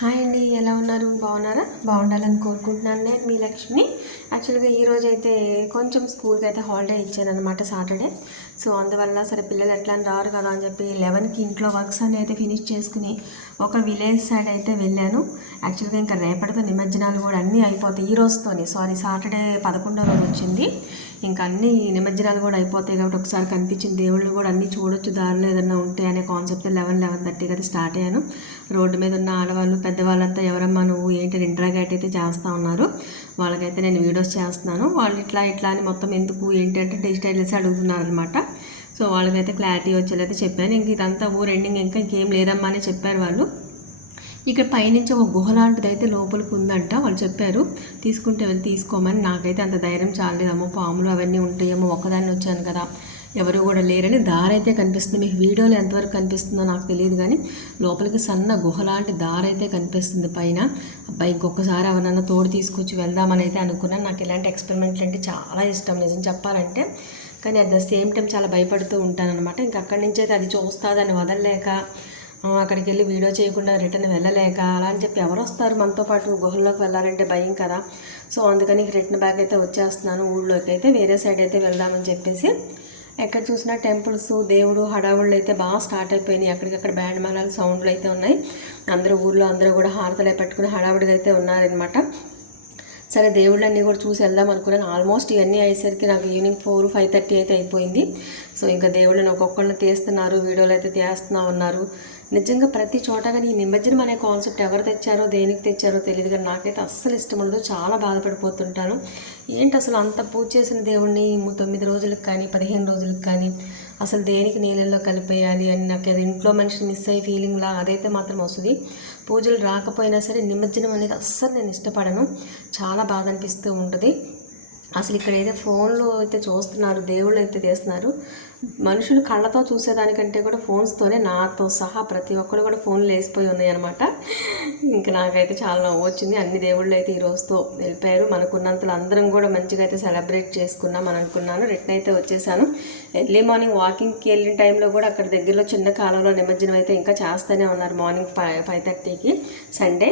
Hi అండి ఎలా ఉన్నారు? బాగున్నారా? బాగుండాలని కోరుకుంటున్నాను నేను మీ లక్ష్మి. యాక్చువల్గా ఈరోజు అయితే కొంచెం స్కూల్కి అయితే హాలిడే ఇచ్చాను అనమాట సాటర్డే. సో అందువల్ల సరే పిల్లలు ఎట్లా అని రారు కదా అని చెప్పి లెవెన్కి ఇంట్లో వర్క్స్ అన్నీ అయితే ఫినిష్ చేసుకుని ఒక విలేజ్ సైడ్ అయితే వెళ్ళాను. యాక్చువల్గా ఇంకా రేపటితో నిమజ్జనాలు కూడా అన్నీ అయిపోతాయి ఈ రోజుతోని. సారీ సాటర్డే పదకొండో రోజు వచ్చింది. ఇంకా అన్ని నిమజ్జనాలు కూడా అయిపోతాయి కాబట్టి ఒకసారి కనిపించిన దేవుళ్ళు కూడా అన్నీ చూడొచ్చు దారిలో ఏదన్నా ఉంటే అనే కాన్సెప్ట్ లెవెన్ లెవెన్ థర్టీకి కదా స్టార్ట్ అయ్యాను. రోడ్డు మీద ఉన్న ఆడవాళ్ళు పెద్దవాళ్ళంతా ఎవరమ్మా నువ్వు ఏంటి ఇంట్రాగేట్ అయితే చేస్తూ ఉన్నారు. వాళ్ళకైతే నేను వీడియోస్ చేస్తున్నాను. వాళ్ళు ఇట్లా ఇట్లా అని మొత్తం ఎందుకు ఏంటి అంటే డిజిటల్ అడుగుతున్నారు అనమాట సో వాళ్ళకైతే క్లారిటీ వచ్చేదైతే చెప్పాను. ఇంక ఇదంతా ఊరు ఎండింగ్ ఇంకా ఇంకేం లేదమ్మా అని చెప్పారు వాళ్ళు. ఇక్కడ పైనుంచి ఒక గుహ లాంటిది అయితే లోపలికి ఉందంట వాళ్ళు చెప్పారు తీసుకుంటే వెళ్ళి తీసుకోమని. నాకైతే అంత ధైర్యం చాలేదమ్మో పాములు అవన్నీ ఉంటాయేమో ఒక్కదాన్ని వచ్చాను కదా. ఎవరు కూడా లేరని దారైతే కనిపిస్తుంది. మీకు వీడియోలో ఎంతవరకు కనిపిస్తుందో నాకు తెలియదు కానీ లోపలికి సన్న గుహ లాంటి దారైతే కనిపిస్తుంది పైన. అబ్బాయి ఇంకొకసారి ఎవరన్నా తోడు తీసుకొచ్చి వెళ్దామని అయితే అనుకున్నాను. నాకు ఇలాంటి ఎక్స్పెరిమెంట్లు అంటే చాలా ఇష్టం నిజం చెప్పాలంటే. కానీ అట్ ద సేమ్ టైం చాలా భయపడుతూ ఉంటాను అనమాట ఇంకా అక్కడి నుంచి అయితే అది చూస్తుందని వదలలేక అక్కడికి వెళ్ళి వీడియో చేయకుండా రిటర్న్ వెళ్ళలేక అలా అని చెప్పి ఎవరు వస్తారు మనతో పాటు గుహల్లోకి వెళ్ళాలంటే భయం కదా. సో అందుకని రిటర్న్ బ్యాక్ అయితే వచ్చేస్తున్నాను. ఊళ్ళోకి అయితే వేరే సైడ్ అయితే వెళ్దామని చెప్పేసి ఎక్కడ చూసినా టెంపుల్స్ దేవుడు హడావుళ్ళు అయితే బాగా స్టార్ట్ అయిపోయినాయి. అక్కడికక్కడ బ్యాండ్ మేళాలు సౌండ్లు అయితే ఉన్నాయి. అందరూ ఊళ్ళో అందరూ కూడా హారతలే పెట్టుకుని హడావుడిగా అయితే ఉన్నారనమాట సరే దేవుళ్ళన్నీ కూడా చూసి వెళ్దాం అనుకున్నాను. ఆల్మోస్ట్ ఇవన్నీ అయ్యేసరికి నాకు ఈవినింగ్ ఫోర్ ఫైవ్ థర్టీ అయితే అయిపోయింది. సో ఇంకా దేవుళ్ళని ఒక్కొక్కరిని తీస్తున్నారు వీడియోలు అయితే తీస్తున్నా ఉన్నారు. నిజంగా ప్రతి చోట కానీ ఈ నిమజ్జనం అనే కాన్సెప్ట్ ఎవరు తెచ్చారో దేనికి తెచ్చారో తెలియదు కానీ నాకైతే అస్సలు ఇష్టం ఉండదు. చాలా బాధపడిపోతుంటాను. ఏంటి అసలు అంత పూజ చేసిన దేవుణ్ణి తొమ్మిది రోజులకు కానీ పదిహేను రోజులకు కానీ అసలు దేనికి నీళ్ళల్లో కలిపేయాలి అని నాకు అది ఇంట్లో మనిషి మిస్ అయ్యే ఫీలింగ్లా అదైతే మాత్రం వస్తుంది. పూజలు రాకపోయినా సరే నిమజ్జనం అనేది అస్సలు నేను ఇష్టపడను. చాలా బాధ అనిపిస్తూ ఉంటుంది. అసలు ఇక్కడ ఏదో ఫోన్లో అయితే చూస్తున్నారు దేవుళ్ళు అయితే చేస్తున్నారు. మనుషులు కళ్ళతో చూసేదానికంటే కూడా ఫోన్స్తోనే నాతో సహా ప్రతి ఒక్కరు కూడా ఫోన్లు వేసిపోయి ఉన్నాయి అనమాట ఇంకా నాకైతే చాలా నవ్వు వచ్చింది. అన్ని దేవుళ్ళు అయితే ఈ రోజుతో వెళ్ళిపోయారు. మనకున్నంతలో అందరం కూడా మంచిగా అయితే సెలబ్రేట్ చేసుకున్నాం అని అనుకున్నాను. రిటర్న్ అయితే వచ్చేసాను. ఎర్లీ మార్నింగ్ వాకింగ్కి వెళ్ళిన టైంలో కూడా అక్కడ దగ్గరలో చిన్న కాలంలో నిమజ్జనం అయితే ఇంకా చేస్తూనే ఉన్నారు మార్నింగ్ ఫైవ్ ఫైవ్ థర్టీకి. సండే